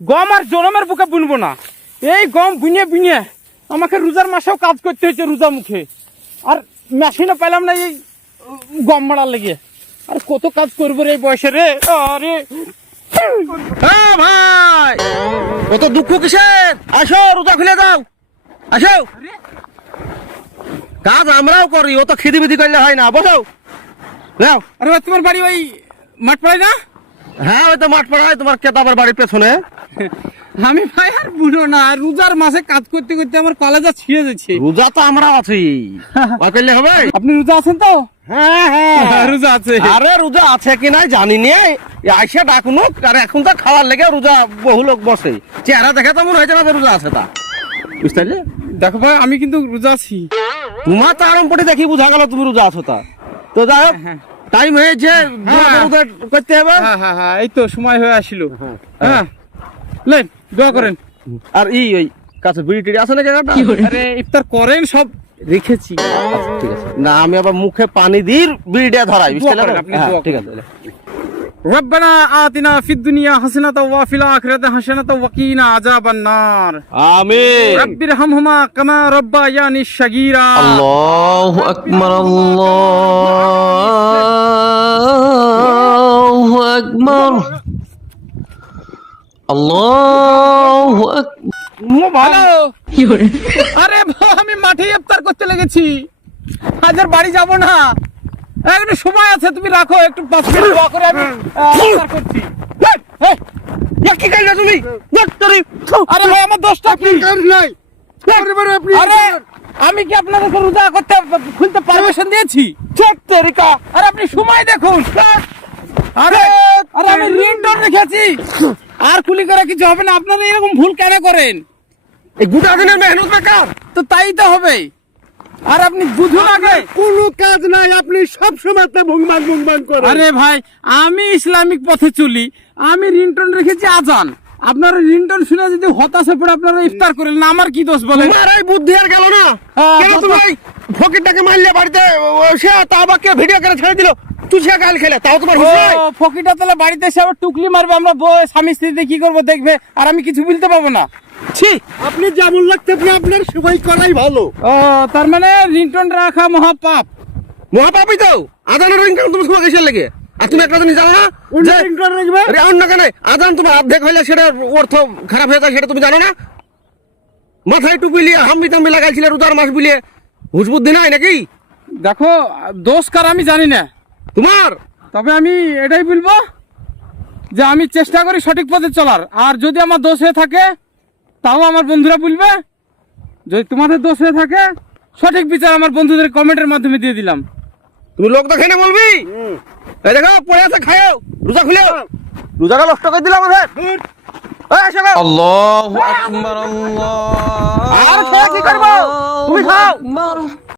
গম আর জনমের বুকে বুনবো না। এই গম বুনিয়ে বুনিয়ে আমাকে রোজার মাসেও কাজ করতে হয়েছে রোজা মুখে। আর মেশিনও পেলাম না এই গম মারার লেগে। আর কত কাজ করবো রে এই বয়সে রে। আরে ভাই কত দুঃখ কিসের? আসো রোজা খুলে দাও, আসো। কাজ আমরাও করি, ও তো খিদিবিদি করলে হয় না। বসো নাও। আরে ভাই, তোমার বাড়ি ওই মাঠ পাড়ায় না? হ্যাঁ ওই তো মাঠ পাড়ায়, তোমার কেতাবের বাড়ির পেছনে। আমি ভাই আর বুঝো না, রোজার মাসে কাজ করতে করতে আমার কলেজা ছিঁড়ে যাচ্ছে। রোজা তো আমরা আছি, করলে হবে? আপনি রোজা আছেন তো? হ্যাঁ হ্যাঁ রোজা আছে। আরে রোজা আছে কি নাই জানি নি, আইসা ডাকুনো। আর এখন তো খাওয়ার লেগে রোজা বহু লোক বসে, চেহারা দেখে তো মনে হয়েছে না যে রোজা আছে। তা বুঝতে পারলে? দেখো ভাই, আমি কিন্তু রোজা আছি। তোমার তো আরম্পটি দেখি বোঝা গেল তুমি রোজা আছো। তা তো যাই হোক, টাইম হয়েছে রোজা করতে হবে। হ্যাঁ হ্যাঁ হ্যাঁ, এই তো সময় হয়ে আসিল। হ্যাঁ লেন, দোয়া করেন। আর ওই কাছে বিড়ি টিড়ি আছে না জায়গাটা? আরে ইফতার করেন, সব রেখেছি। ঠিক আছে না, আমি আবার মুখে পানি দিয়ে বিড়িটা ধরাই। বুঝতে পারলে? আপনি হ্যাঁ, দোয়া ঠিক করেন। আছে। রব্বানা আতিনা ফিদ দুনিয়া হাসানাতাও ওয়া ফিল আখিরাতি হাসানাতাও ওয়া কিনা আযাবান নার। আমিন। রব্বিরহামহুমা কামা রাব্বায়ানি সাগীরা। আল্লাহু আকবার, আল্লাহু আকবার, আল্লাহু আকবার। ভালো। আরে ভাই, আমি মাঠে ইফতার করতে লেগেছি, আজ আর বাড়ি যাব না। একটু সময় আছে, তুমি রাখো একটু 5 মিনিট দোয়া করে আমি ইফতার করছি। কি করলে তুমি? আরে ভাই, আমার দোষটা কি? আরে আমি কি আপনাদেরকে রোজা করতে খুলতে পারমিশন দিয়েছি? ঠিক তরিকা। আরে আপনি সময় দেখুন। আরে আরে আমি রিংটোন রেখেছি, আর কুলি করে কিছু হবে না। আপনারা এরকম ভুল কেন করেন? এই গোটা দিনের মেহনত বেকার। তো তাই তো হবে। আর আপনি বুঝুন আগে, কোনো কাজ নাই, আপনি সব সময় ভুংবান করেন। আরে ভাই, আমি ইসলামিক পথে চলি, আমি রিংটোন রেখেছি আজান। আপনারা রিংটোন শুনে যদি হতাশে পড়ে আপনারা ইফতার করেন না, আমার কি দোষ বলেন? তোমার এই বুদ্ধি আর গেল না। কেন তুমি এই ফকিরটাকে মারলে বাড়িতে? সে তা আবার কে ভিডিও করে ছেড়ে দিল, তুই সে গাল খেলে, তাও তোমার হুঁশ নাই? ও ফকিটা তাহলে বাড়িতে এসে আবার টুকলি মারবে, আমরা বউ স্বামী স্ত্রীতে কি করবো দেখবে, আর আমি কিছু বলতে পারবো না। ছি, আপনি যেমন লাগতেছে আপনার সবাই করাই ভালো। ও তার মানে রিংটোন রাখা মহাপাপ। মহাপাপই তো। আদানের রিংটোন তুমি তোমাকে কিসের লেগে? আর তুমি একটা জিনিস জানো না? যে রিংটোন রাখবে আরে অন্য কেন আদান তোমার অর্ধেক হইলে সেটা অর্থ খারাপ হয়ে যায়, সেটা তুমি জানো না? মাথায় টুপি লিয়ে হাম্বি তাম্বি লাগাইছিলে রোজার মাস বিলিয়ে, হুঁশ বুদ্ধি নাই নাকি? দেখো, দোষ কার আমি জানি না, তোমার। তবে আমি এটাই বলবো যে আমি চেষ্টা করি সঠিক পথে চলার। আর যদি আমার দোষ হয়ে থাকে তাও আমার বন্ধুরা বলবে, যদি তোমাদের দোষ হয়ে থাকে সঠিক বিচার আমার বন্ধুদের কমেন্টের মাধ্যমে দিয়ে দিলাম। তুমি লোক দেখে না বলবি? এই দেখো পড়ে আছে, খাও রোজা খুলে। রোজাটা নষ্ট করে দিলাম আমাদের। আল্লাহু আকবার, আল্লাহু আর খেয়ে কি করবো? তুমি খাও। আকবার।